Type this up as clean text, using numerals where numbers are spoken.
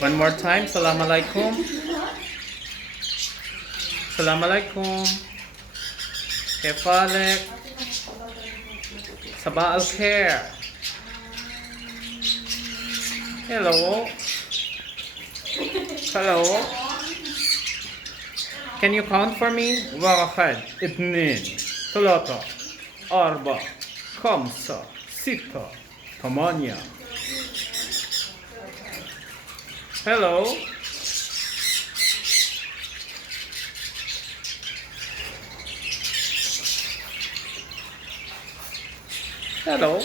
One more time. Salam alaikum. Salam alaikum. Kefalek. Sabah al khair. Hello. Hello. Can you count for me? واحد اثنين ثلاثة أربعة خمسة ستة ثمانية. Hello. Hello.